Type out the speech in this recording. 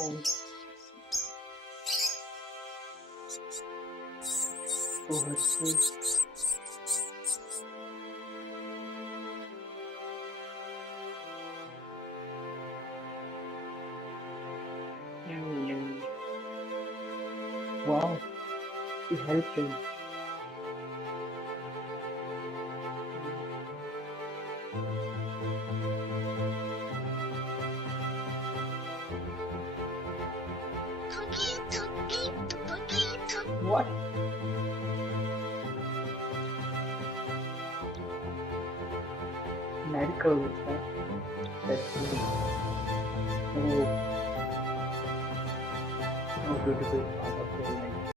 Oh, oh, hurtful. Yummy. Wow, you helped him. What? Medical is that? That's me. Oh, how beautiful part of your life.